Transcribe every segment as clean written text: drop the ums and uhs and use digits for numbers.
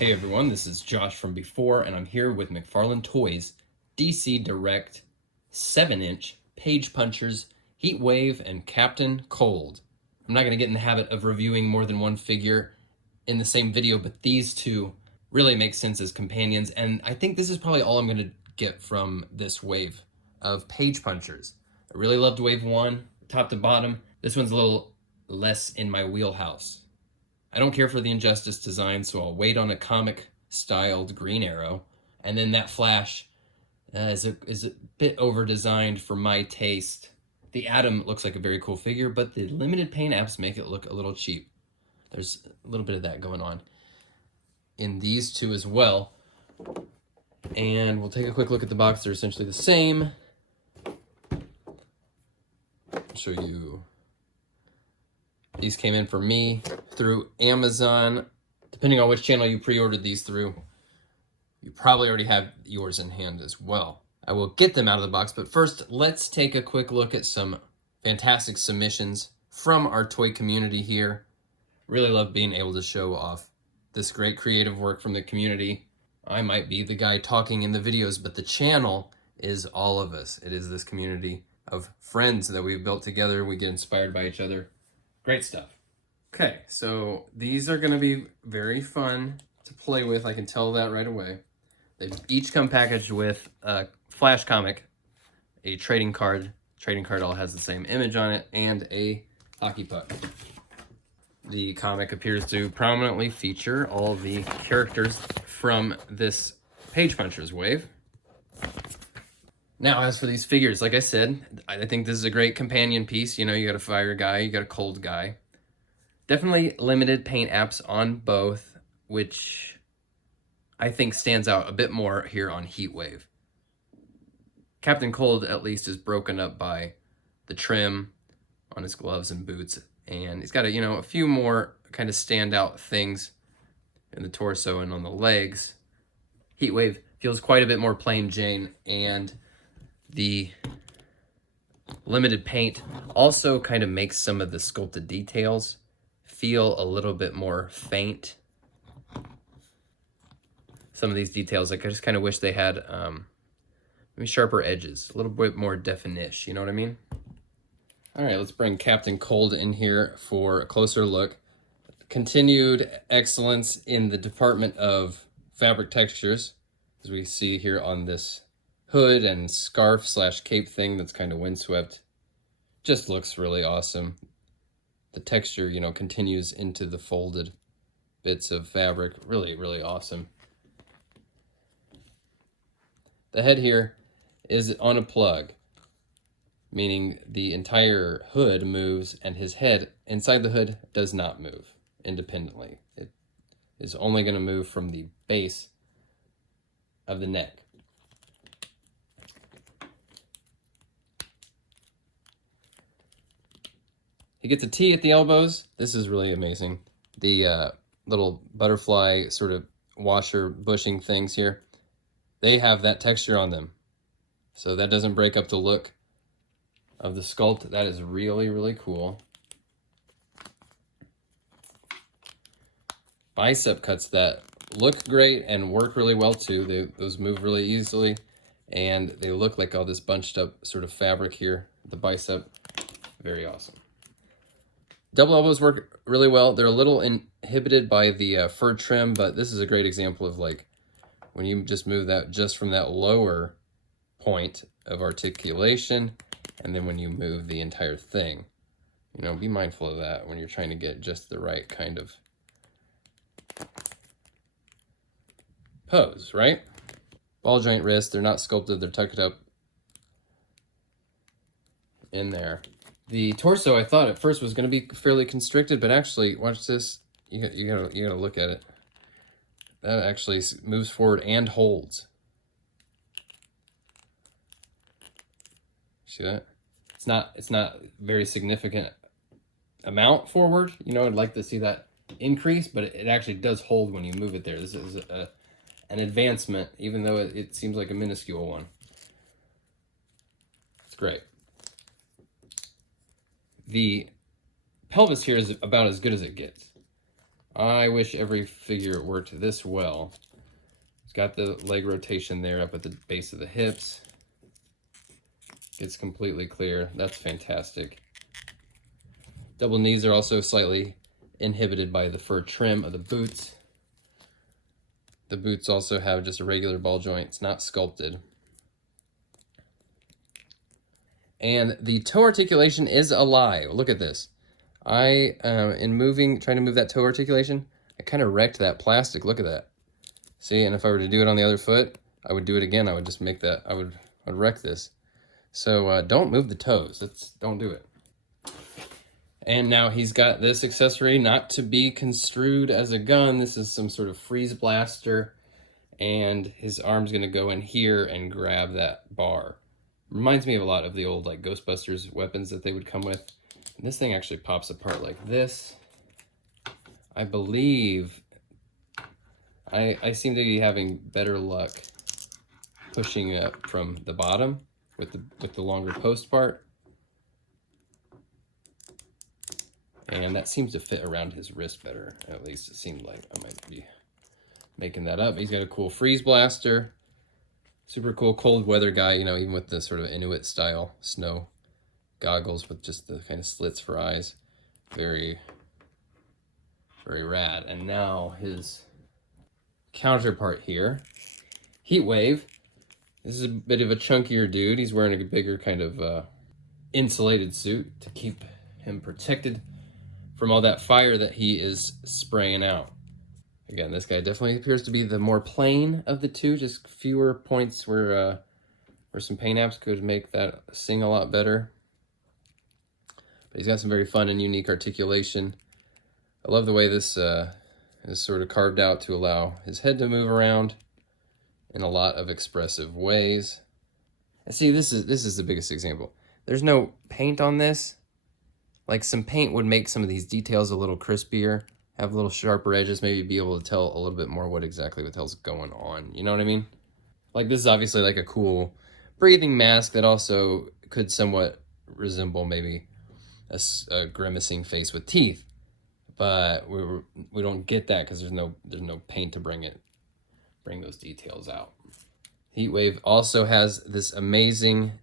Hey everyone, this is Josh from Before, and I'm here with McFarlane Toys DC Direct 7-inch page punchers, Heatwave, and Captain Cold. I'm not going to get in the habit of reviewing more than one figure in the same video, but these two really make sense as companions, and I think this is probably all I'm going to get from this wave of page punchers. I really loved Wave 1, top to bottom. This one's a little less in my wheelhouse. I don't care for the Injustice design, so I'll wait on a comic-styled Green Arrow. And then that Flash is a bit over-designed for my taste. The Atom looks like a very cool figure, but the limited paint apps make it look a little cheap. There's a little bit of that going on in these two as well. And we'll take a quick look at the box. They're essentially the same. I'll show you. These came in for me through Amazon. Depending on which channel you pre-ordered these through, you probably already have yours in hand as well. I will get them out of the box, but first, let's take a quick look at some fantastic submissions from our toy community here. Really love being able to show off this great creative work from the community. I might be the guy talking in the videos, but the channel is all of us. It is this community of friends that we've built together. We get inspired by each other. Great stuff. Okay, so these are going to be very fun to play with. I can tell that right away. They each come packaged with a Flash comic, a trading card. Trading card all has the same image on it, and a hockey puck. The comic appears to prominently feature all the characters from this Page Punchers wave. Now, as for these figures, like I said, I think this is a great companion piece. You know, you got a fire guy, you got a cold guy. Definitely limited paint apps on both, which I think stands out a bit more here on Heatwave. Captain Cold, at least, is broken up by the trim on his gloves and boots. And he's got a few more kind of standout things in the torso and on the legs. Heatwave feels quite a bit more plain Jane, and the limited paint also kind of makes some of the sculpted details feel a little bit more faint. Some of these details, like I just kind of wish they had maybe sharper edges, a little bit more definition, you know what I mean? All right, let's bring Captain Cold in here for a closer look. Continued excellence in the department of fabric textures, as we see here on this hood and scarf / cape thing that's kind of windswept. Just looks really awesome. The texture, continues into the folded bits of fabric. Really, really awesome. The head here is on a plug, meaning the entire hood moves and his head inside the hood does not move independently. It is only going to move from the base of the neck. He gets a T at the elbows. This is really amazing. The little butterfly sort of washer bushing things here, they have that texture on them. So that doesn't break up the look of the sculpt. That is really, really cool. Bicep cuts that look great and work really well too. Those move really easily, and they look like all this bunched up sort of fabric here. The bicep, very awesome. Double elbows work really well. They're a little inhibited by the fur trim, but this is a great example of like when you just move that just from that lower point of articulation, and then when you move the entire thing. Be mindful of that when you're trying to get just the right kind of pose, right? Ball joint wrists, they're not sculpted, they're tucked up in there. The torso, I thought at first was going to be fairly constricted, but actually, watch this. You gotta look at it. That actually moves forward and holds. See that? It's not very significant amount forward. I'd like to see that increase, but it actually does hold when you move it there. This is an advancement, even though it seems like a minuscule one. It's great. The pelvis here is about as good as it gets. I wish every figure worked this well. It's got the leg rotation there up at the base of the hips. It's completely clear. That's fantastic. Double knees are also slightly inhibited by the fur trim of the boots. The boots also have just a regular ball joint. It's not sculpted. And the toe articulation is alive. Look at this. I, trying to move that toe articulation, I kind of wrecked that plastic. Look at that. See, and if I were to do it on the other foot, I would do it again. I would just make that, I'd wreck this. So don't move the toes. Don't do it. And now he's got this accessory, not to be construed as a gun. This is some sort of freeze blaster, and his arm's gonna go in here and grab that bar. Reminds me of a lot of the old like Ghostbusters weapons that they would come with. And this thing actually pops apart like this. I believe I seem to be having better luck pushing up from the bottom with the longer post part. And that seems to fit around his wrist better. At least it seemed like I might be making that up. He's got a cool freeze blaster. Super cool cold weather guy, you know, even with the sort of Inuit style snow goggles with just the kind of slits for eyes. Very, very rad. And now his counterpart here, Heatwave. This is a bit of a chunkier dude. He's wearing a bigger kind of insulated suit to keep him protected from all that fire that he is spraying out. Again, this guy definitely appears to be the more plain of the two, just fewer points where some paint apps could make that sing a lot better. But he's got some very fun and unique articulation. I love the way this is sort of carved out to allow his head to move around in a lot of expressive ways. And see, this is the biggest example. There's no paint on this. Like some paint would make some of these details a little crispier, have a little sharper edges, maybe be able to tell a little bit more what exactly the hell's going on. You know what I mean? Like this is obviously like a cool breathing mask that also could somewhat resemble maybe a grimacing face with teeth. But we don't get that because there's no paint to bring those details out. Heatwave also has this amazing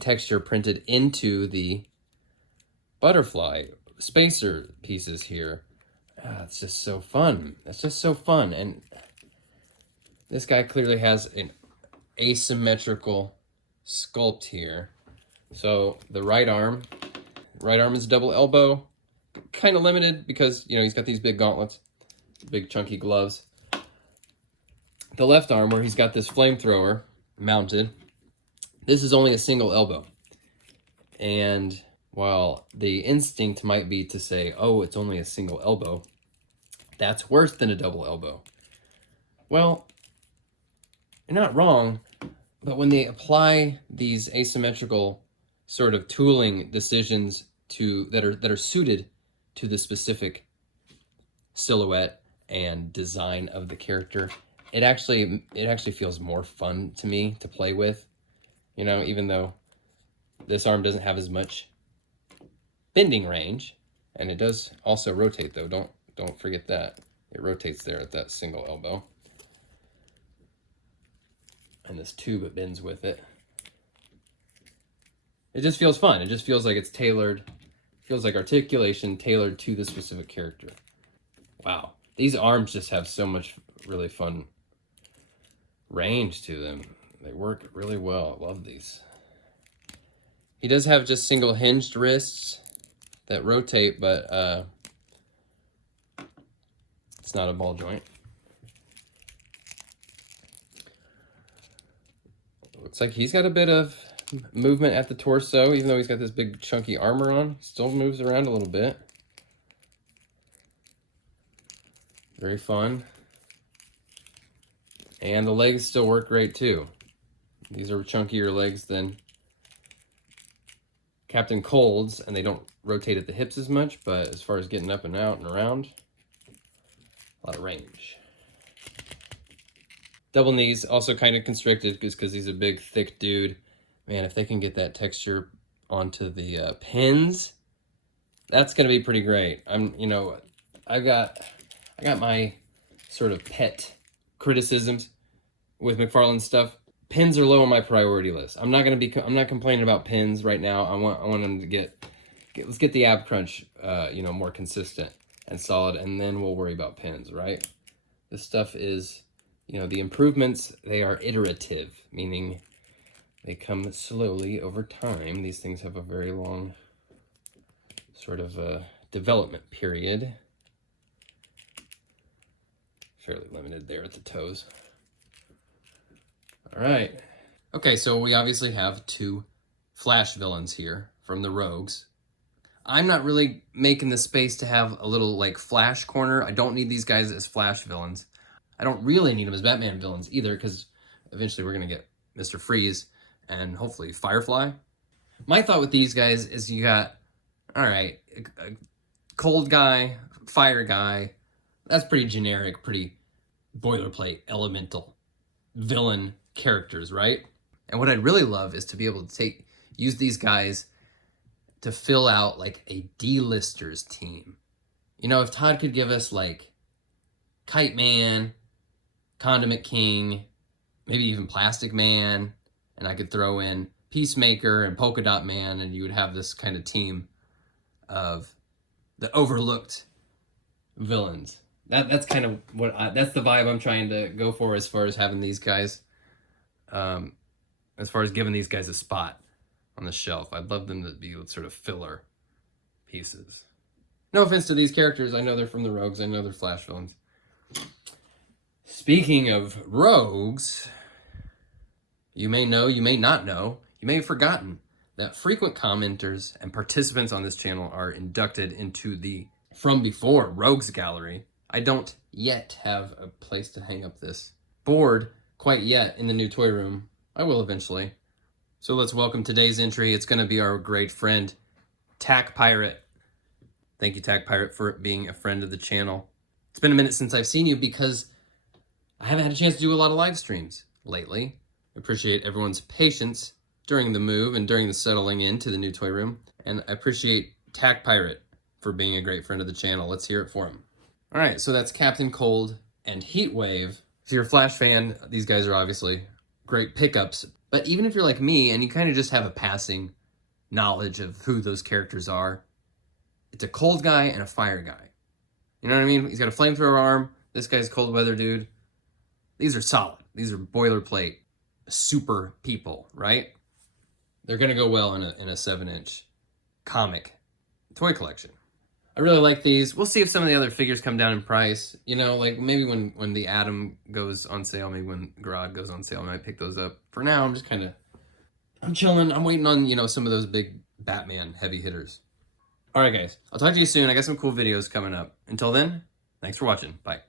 texture printed into the butterfly spacer pieces here. It's just so fun. That's just so fun. And this guy clearly has an asymmetrical sculpt here. So the right arm is double elbow, kind of limited because, you know, he's got these big gauntlets, big chunky gloves. The left arm, where he's got this flamethrower mounted, this is only a single elbow. And while the instinct might be to say, oh, it's only a single elbow, that's worse than a double elbow. Well, you're not wrong, but when they apply these asymmetrical sort of tooling decisions that are suited to the specific silhouette and design of the character, it actually feels more fun to me to play with. You know, even though this arm doesn't have as much bending range, and it does also rotate though. Don't forget that. It rotates there at that single elbow. And this tube it bends with it. It just feels fun. It just feels like it's tailored. Feels like articulation tailored to the specific character. Wow. These arms just have so much really fun range to them. They work really well. I love these. He does have just single hinged wrists that rotate, but it's not a ball joint. Looks like he's got a bit of movement at the torso, even though he's got this big chunky armor on. Still moves around a little bit. Very fun. And the legs still work great too. These are chunkier legs than Captain Cold's, and they don't rotate at the hips as much, but as far as getting up and out and around, a lot of range. Double knees, also kind of constricted just because he's a big, thick dude. Man, if they can get that texture onto the pins, that's going to be pretty great. I I got my sort of pet criticisms with McFarlane stuff. Pins are low on my priority list. I'm not complaining about pins right now. I want them to let's get the ab crunch, you know, more consistent and solid, and then we'll worry about pins, right? This stuff is, you know, the improvements, they are iterative, meaning they come slowly over time. These things have a very long sort of development period. Fairly limited there at the toes. All right. Okay, so we obviously have two Flash villains here from the Rogues. I'm not really making the space to have a little like Flash corner. I don't need these guys as Flash villains. I don't really need them as Batman villains either, because eventually we're gonna get Mr. Freeze and hopefully Firefly. My thought with these guys is you got, all right, a cold guy, fire guy. That's pretty generic, pretty boilerplate, elemental villain characters, right? And what I'd really love is to be able to use these guys to fill out like a D-listers team. You know, if Todd could give us like Kite Man, Condiment King, maybe even Plastic Man, and I could throw in Peacemaker and Polka Dot Man, and you would have this kind of team of the overlooked villains. That's kind of what that's the vibe I'm trying to go for as far as having these guys, as far as giving these guys a spot on the shelf. I'd love them to be sort of filler pieces. No offense to these characters. I know they're from the Rogues. I know they're Flash villains. Speaking of Rogues, you may know, you may not know, you may have forgotten that frequent commenters and participants on this channel are inducted into the From Before Rogues Gallery. I don't yet have a place to hang up this board quite yet in the new toy room. I will eventually. So let's welcome today's entry. It's going to be our great friend, Tack Pirate. Thank you, Tack Pirate, for being a friend of the channel. It's been a minute since I've seen you because I haven't had a chance to do a lot of live streams lately. I appreciate everyone's patience during the move and during the settling into the new toy room. And I appreciate Tack Pirate for being a great friend of the channel. Let's hear it for him. All right, so that's Captain Cold and Heatwave. If you're a Flash fan, these guys are obviously great pickups. But even if you're like me and you kind of just have a passing knowledge of who those characters are, it's a cold guy and a fire guy. You know what I mean? He's got a flamethrower arm. This guy's cold weather dude. These are solid. These are boilerplate super people, right? They're going to go well in a 7-inch comic toy collection. I really like these. We'll see if some of the other figures come down in price. You know, like maybe when the Atom goes on sale, maybe when Grodd goes on sale, I might pick those up. For now, I'm just kind of, I'm chilling. I'm waiting on, you know, some of those big Batman heavy hitters. All right, guys. I'll talk to you soon. I got some cool videos coming up. Until then, thanks for watching. Bye.